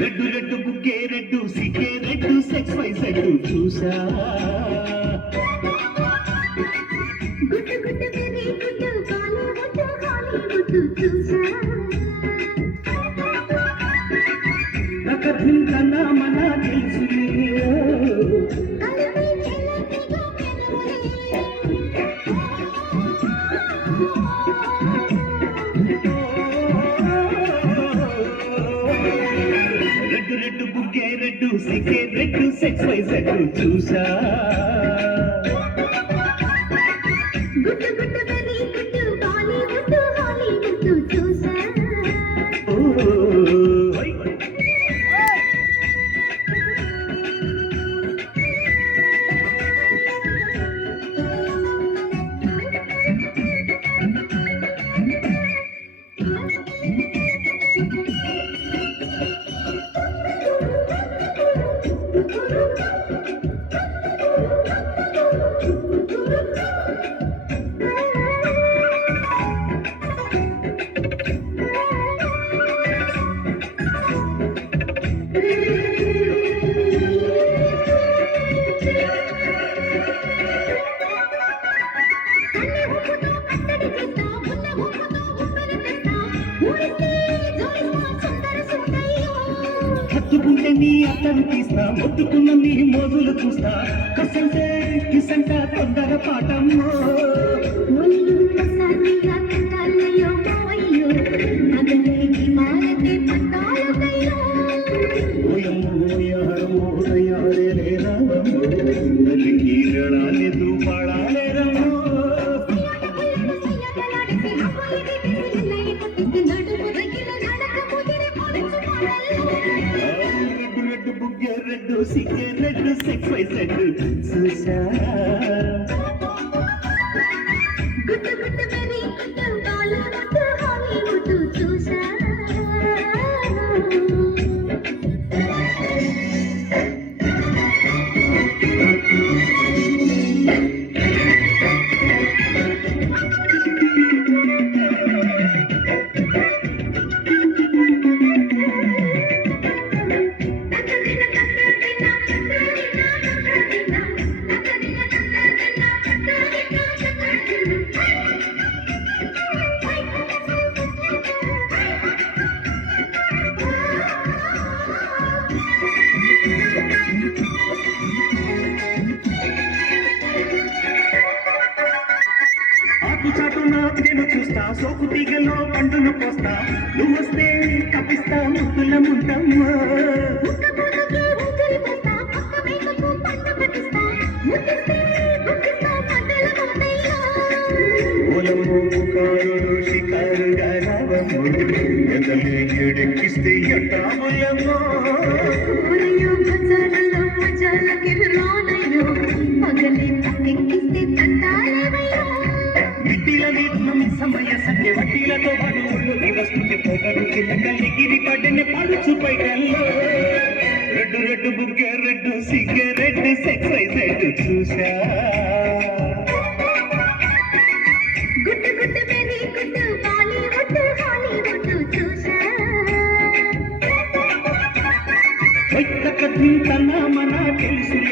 red రెడ్డు బుక్కే రెడ్డు సిక్కే రెడ్డు సెక్స్ వైస్ రెడ్డు చూసా గుట్టు గుట్టు వెరీ గుట్టు బాలీవుడ్ హాలీవుడ్ చూసా రకథిన్ కన్నా మన తెలుసులే రెడ్డు రెడ్డు బుక్కే రెడ్డు సిక్కే రెడ్డు సెక్స్ వైస్ రెడ్డు చూసా గుట్టు గుట్టు వెరీ గుట్టు బాలీవుడ్ హాలీవుడ్ చూసా హత్తుకుంటే నీ అత్తరు తీస్తా మొత్తుకున్న నీ మోజులు చూస్తా కసంటే కిసంట తొందర పాటమ్మో రెడ్డు సిక్కే రెడ్డు సెక్స్ వైస్ రెడ్డు చూసా గుట్టు గుట్టు వెరీ గుట్టు బాలీవుడ్ హాలీవుడ్ చూసా చాటున నేను చూస్తా సోకు తీగలో పండును పోస్తా నువ్వు వస్తే కపిస్తా ముద్దుల ముద్దమ్మా షికారుగా రావమ్మో ఎందలే ఎడెక్కిస్తే ఎట్టాములమ్మో సమయ సత్య వడ్డీలతో పడువులు వస్తుంది పొగరు చిన్నకల్లి గిరి పడిన పడుచు పైకల్లో రెడ్డు రెడ్డు బుక్కే రెడ్డు సిగ్గే రెడ్డు సెక్స్ వైస్ రెడ్డు చూసా గుట్టు గుట్టు వెరీ గుట్టు బాలీవుడ్ హాలీవుడ్ చూసా కథిన్ కన్నా మన తెలుసు